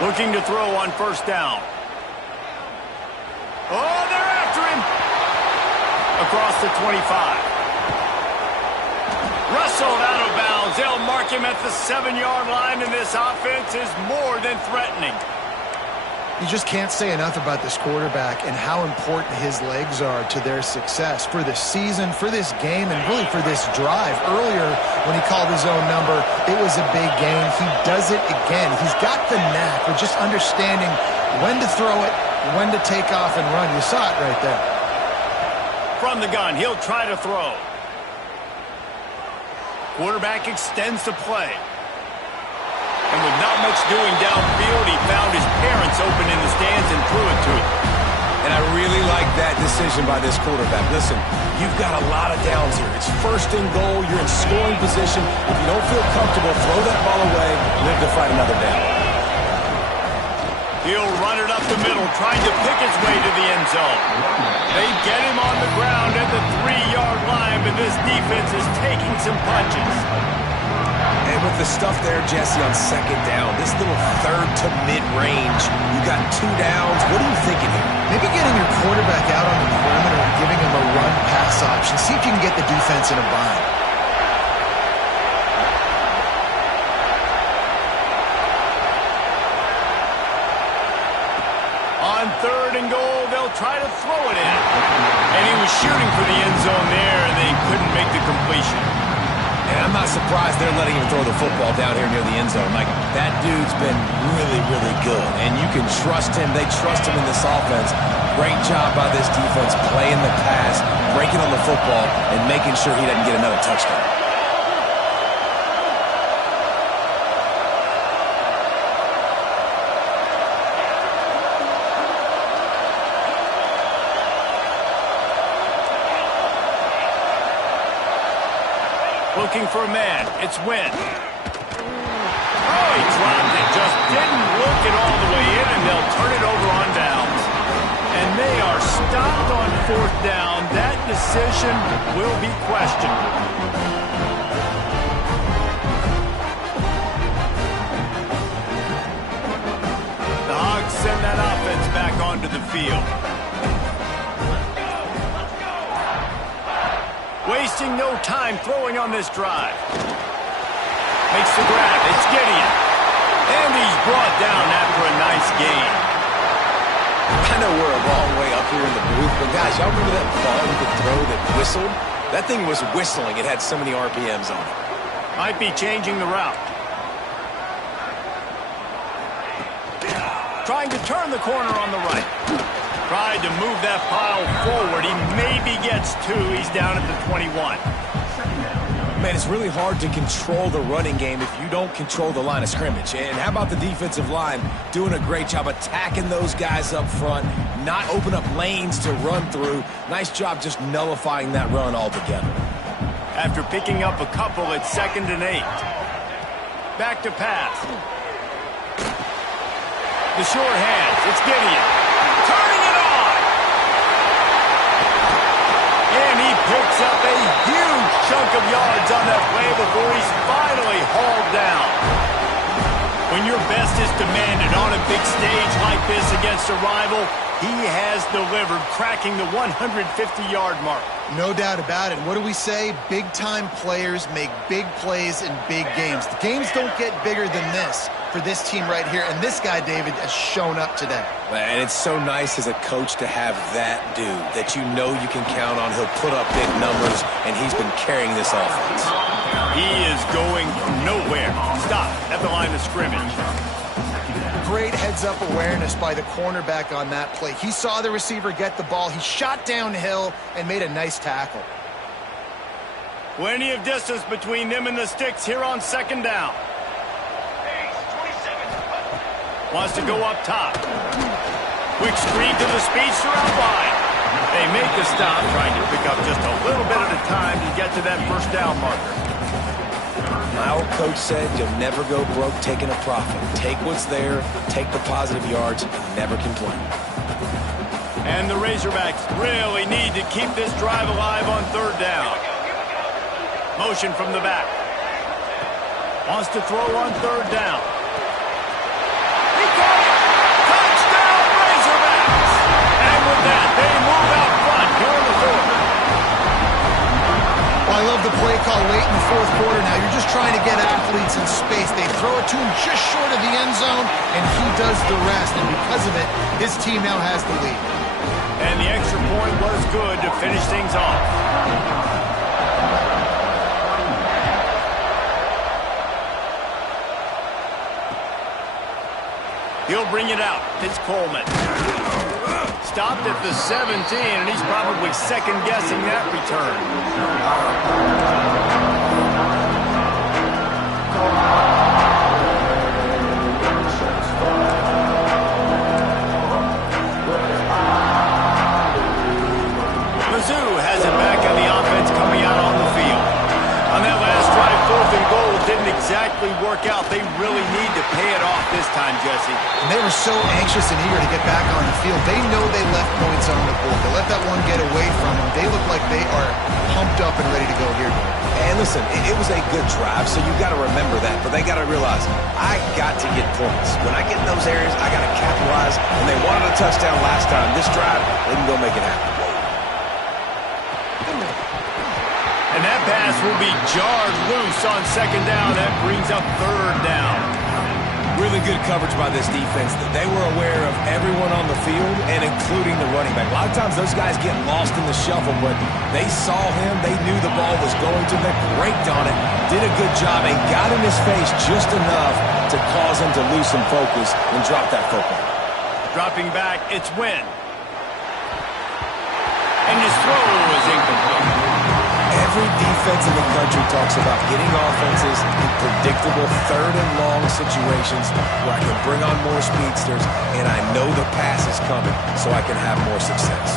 Looking to throw on first down. Oh, they're after him. Across the 25. Russell out of bounds. They'll mark him at the 7-yard line, and this offense is more than threatening. You just can't say enough about this quarterback and how important his legs are to their success for this season, for this game, and really for this drive. Earlier, when he called his own number, it was a big gain. He does it again. He's got the knack of just understanding when to throw it, when to take off and run. You saw it right there. From the gun, he'll try to throw. Quarterback extends the play. And with not much doing downfield, he found his parents open in the stands and threw it to him. And I really like that decision by this quarterback. Listen, you've got a lot of downs here. It's first and goal. You're in scoring position. If you don't feel comfortable, throw that ball away, live to fight another down. He'll run it up the middle, trying to pick his way to the end zone. They get him on the ground at the 3-yard line, but this defense is taking some punches. And with the stuff there, Jesse, on second down, this little third to mid-range, you got 2 downs. What are you thinking here? Maybe getting your quarterback out on the perimeter and giving him a run-pass option. See if you can get the defense in a bind. On third and goal, they'll try to throw it in. And he was shooting for the end zone there, and they couldn't make the completion. And I'm not surprised they're letting him throw the football down here near the end zone. Like, that dude's been really, really good. And you can trust him. They trust him in this offense. Great job by this defense playing the pass, breaking on the football, and making sure he doesn't get another touchdown. Looking for a man. It's Wynn. Oh, he dropped it. Just didn't look it all the way in, and they'll turn it over on downs. And they are stopped on fourth down. That decision will be questioned. The Hogs send that offense back onto the field. Wasting no time throwing on this drive. Makes the grab. It's Gideon. And he's brought down after a nice gain. I know we're a long way up here in the booth, but guys, y'all remember that ball you could throw that whistled? That thing was whistling. It had so many RPMs on it. Might be changing the route. Trying to turn the corner on the right. Tried to move that pile forward. He maybe gets 2. He's down at the 21. Man, it's really hard to control the running game if you don't control the line of scrimmage. And how about the defensive line doing a great job attacking those guys up front, not open up lanes to run through. Nice job just nullifying that run altogether. After picking up a couple, it's 2nd and 8. Back to pass. The short hands. It's Gideon. Turning it on. And he picks up a huge chunk of yards on that play before he's finally hauled down. When your best is demanded on a big stage like this against a rival, he has delivered, cracking the 150-yard mark. No doubt about it. What do we say? Big-time players make big plays in big games. The games don't get bigger than this for this team right here, and this guy, David, has shown up today. And it's so nice as a coach to have that dude that you know you can count on. He'll put up big numbers, and he's been carrying this offense. He is going nowhere. Stop at the line of scrimmage. Great heads-up awareness by the cornerback on that play. He saw the receiver get the ball. He shot downhill and made a nice tackle. Plenty of distance between them and the sticks here on 2nd down. Wants to go up top. Quick screen to the speedster out wide. They make the stop, trying to pick up just a little bit at a time to get to that 1st down marker. My old coach said you'll never go broke taking a profit. Take what's there, take the positive yards, and never complain. And the Razorbacks really need to keep this drive alive on 3rd down. Motion from the back. Wants to throw on 3rd down. He caught it! Touchdown Razorbacks! And with that, they move out front here in the 4th. Well, I love the play call late in the 4th quarter. Now you're just trying to get athletes in space. They throw it to him just short of the end zone, and he does the rest. And because of it, his team now has the lead. And the extra point was good to finish things off. He'll bring it out. It's Coleman. Stopped at the 17, and he's probably second-guessing that return. Mizzou has it back on the offense coming out on the field. On that last drive, 4th and goal didn't exactly work out. They really need to pay it off this time, Jesse. And they were so anxious and eager to get back on the field. They know they left points on the board. They let that one get away from them. They look like they are pumped up and ready to go here. And listen, it was a good drive, so you got to remember that. But they got to realize, I got to get points. When I get in those areas, I got to capitalize. And they wanted a touchdown last time. This drive, they can go make it happen. And that pass will be jarred loose on 2nd down. That brings up 3rd down. Really good coverage by this defense. They were aware of everyone on the field, and including the running back. A lot of times those guys get lost in the shuffle, but they saw him. They knew the ball was going to. They braked on it, did a good job, and got in his face just enough to cause him to lose some focus and drop that football. Dropping back, it's Wynn. And his throw is incomplete. Every defense in the country talks about getting offenses in predictable 3rd and long situations where I can bring on more speedsters and I know the pass is coming so I can have more success.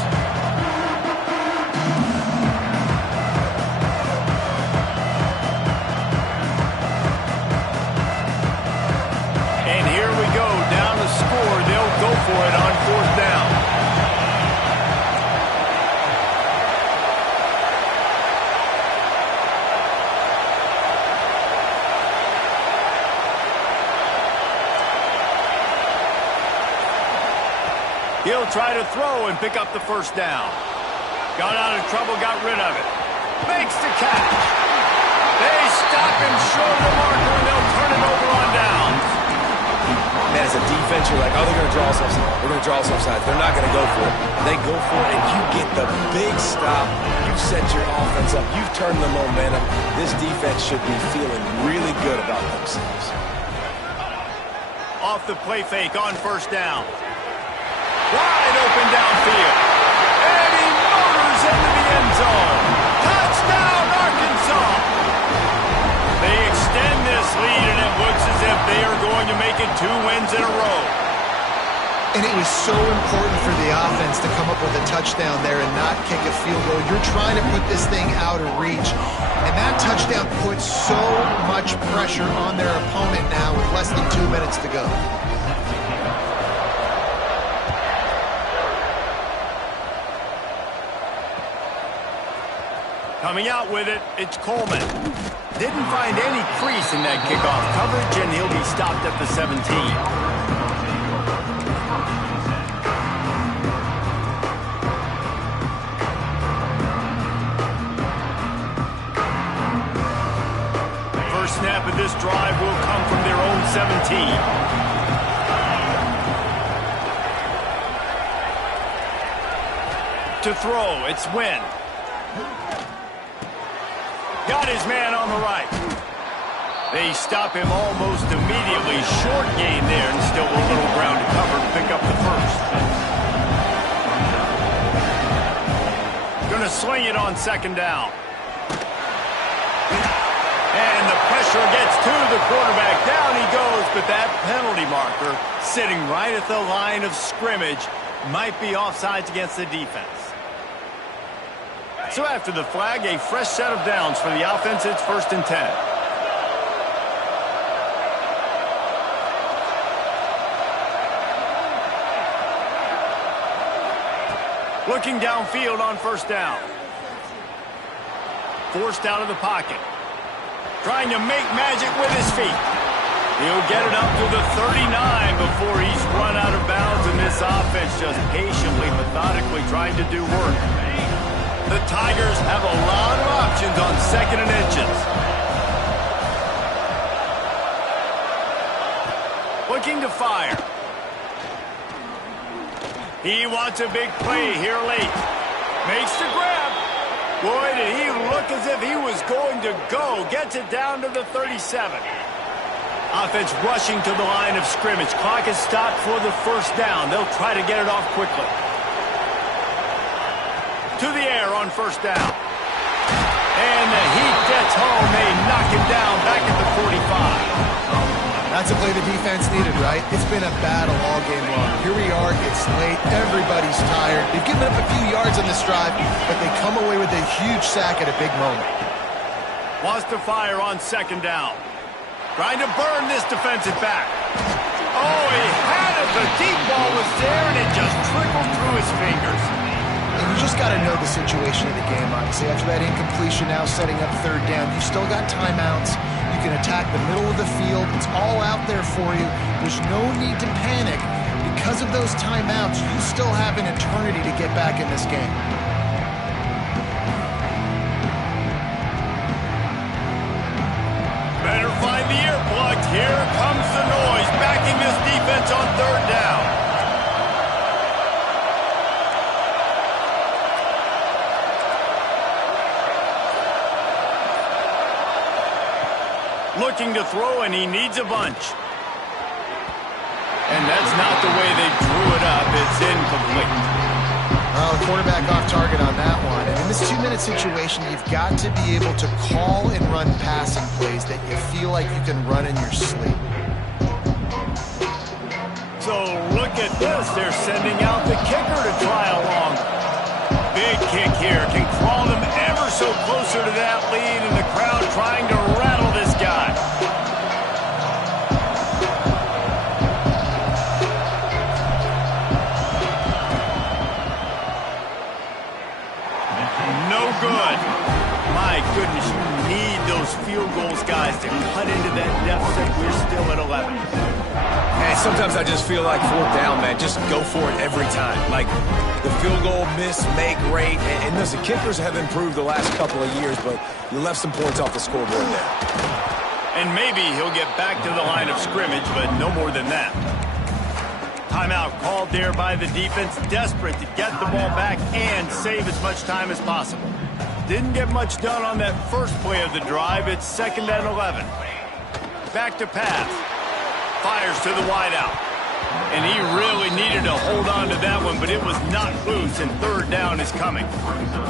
And here we go, down the score. They'll go for it on 4th down. He'll try to throw and pick up the 1st down. Got out of trouble, got rid of it. Makes the catch. They stop him short of the marker, and they'll turn it over on downs. And as a defense, you're like, oh, they're going to draw us offside. They're going to draw us offside. They're not going to go for it. They go for it, and you get the big stop. You've set your offense up. You've turned the momentum. This defense should be feeling really good about themselves. Off the play fake on first down. Wide open downfield. And he motors into the end zone. Touchdown, Arkansas! They extend this lead, and it looks as if they are going to make it 2 wins in a row. And it was so important for the offense to come up with a touchdown there and not kick a field goal. You're trying to put this thing out of reach. And that touchdown puts so much pressure on their opponent now with less than 2 minutes to go. Coming out with it, it's Coleman. Didn't find any crease in that kickoff coverage, and he'll be stopped at the 17. First snap of this drive will come from their own 17. To throw, it's Wynn. Got his man on the right. They stop him almost immediately. Short gain there, and still a little ground to cover to pick up the first. Gonna sling it on second down. And the pressure gets to the quarterback. Down he goes, but that penalty marker sitting right at the line of scrimmage might be offsides against the defense. So after the flag, a fresh set of downs for the offense. It's 1st and 10. Looking downfield on first down. Forced out of the pocket. Trying to make magic with his feet. He'll get it up to the 39 before he's run out of bounds, and this offense just patiently, methodically trying to do work. The Tigers have a lot of options on 2nd and inches. Looking to fire. He wants a big play here late. Makes the grab. Boy, did he look as if he was going to go. Gets it down to the 37. Offense rushing to the line of scrimmage. Clock is stopped for the first down. They'll try to get it off quickly. To the air on first down. And the heat gets home. They knock him down back at the 45. That's a play the defense needed, right? It's been a battle all game long. Here we are. It's late. Everybody's tired. They've given up a few yards on this drive, but they come away with a huge sack at a big moment. Wants to fire on second down. Trying to burn this defensive back. Oh, he had it. The deep ball was there, and it just trickled through his fingers. And you just got to know the situation of the game, obviously. After that incompletion, now setting up third down, you still got timeouts. You can attack the middle of the field. It's all out there for you. There's no need to panic. Because of those timeouts, you still have an eternity to get back in this game. Better find the earplugs. Here comes the noise, backing this defense on third down. Looking to throw, and he needs a bunch. And that's not the way they drew it up. It's incomplete. Oh, the quarterback off target on that one. And in this 2-minute situation, you've got to be able to call and run passing plays that you feel like you can run in your sleep. So look at this. They're sending out the kicker to try a long. Big kick here. Can crawl them ever so closer to that lead, and the crowd trying to rattle this guy. No good. My goodness, you need those field goals, guys, to cut into that deficit. We're still at 11. And sometimes I just feel like 4th down, man. Just go for it every time. Like the field goal, miss, make, great. And listen, kickers have improved the last couple of years, but you left some points off the scoreboard there. And maybe he'll get back to the line of scrimmage, but no more than that. Timeout called there by the defense, desperate to get the ball back and save as much time as possible. Didn't get much done on that first play of the drive. It's 2nd and 11. Back to pass. Fires to the wideout. And he really needed to hold on to that one, but it was not loose, and 3rd down is coming.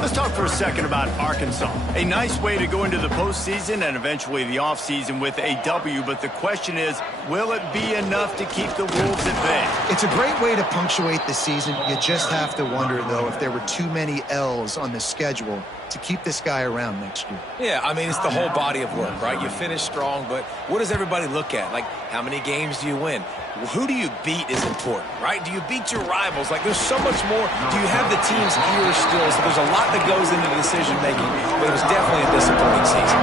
Let's talk for a second about Arkansas. A nice way to go into the postseason and eventually the offseason with a W, but the question is, will it be enough to keep the Wolves at bay? It's a great way to punctuate the season. You just have to wonder, though, if there were too many L's on the schedule to keep this guy around next year. Yeah, I mean, it's the whole body of work, right? You finish strong, but what does everybody look at? Like, how many games do you win? Who do you beat is important, right? Do you beat your rivals? Like, there's so much more. Do you have the team's ear still? So there's a lot that goes into decision-making, but it was definitely a disappointing season.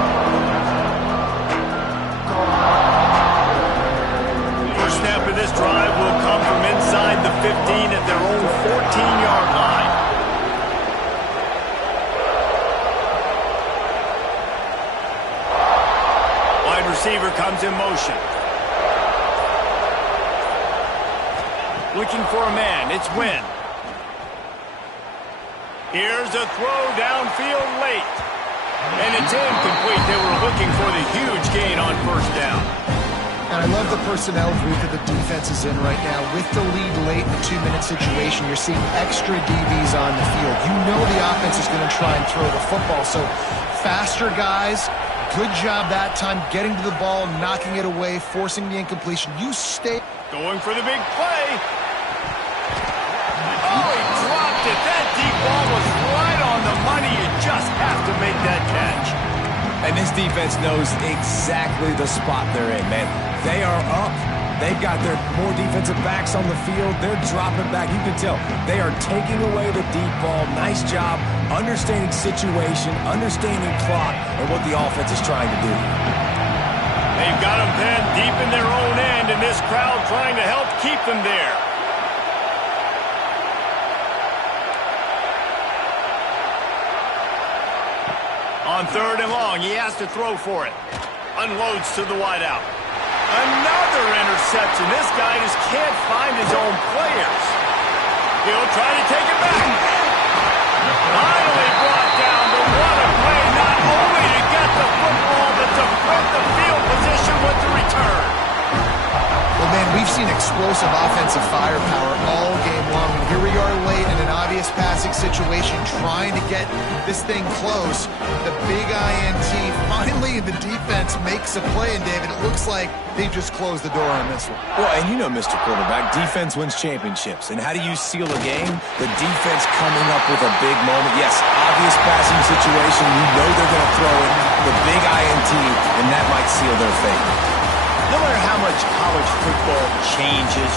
First snap of this drive will come from inside the 15 at their own 14-yard line. Wide receiver comes in motion. Looking for a man. It's Wynn. Here's a throw downfield late. And it's incomplete. They were looking for the huge gain on 1st down. And I love the personnel group that the defense is in right now. With the lead late in the 2-minute situation, you're seeing extra DBs on the field. You know the offense is going to try and throw the football. So faster guys, good job that time getting to the ball, knocking it away, forcing the incompletion. You stay. Going for the big play. Oh, he dropped it. That deep ball was right on the money. You just have to make that catch. And this defense knows exactly the spot they're in, man. They are up. They've got their more defensive backs on the field. They're dropping back. You can tell they are taking away the deep ball. Nice job understanding situation, understanding clock, and what the offense is trying to do. They've got them pinned deep in their own end, and this crowd trying to help keep them there. On 3rd and long, he has to throw for it. Unloads to the wideout. Another interception. This guy just can't find his own players. He'll try to take it back. Finally brought down, but what a play, not only to get the football, but to flip the field position with the return. Well, man, we've seen explosive offensive firepower all game long. And here we are late in an obvious passing situation, trying to get this thing close. The big INT, finally the defense makes a play, and David, it looks like they've just closed the door on this one. Well, and you know, Mr. Quarterback, defense wins championships. And how do you seal a game? The defense coming up with a big moment. Yes, obvious passing situation. You know they're going to throw it. The big INT, and that might seal their fate. No matter how much college football changes,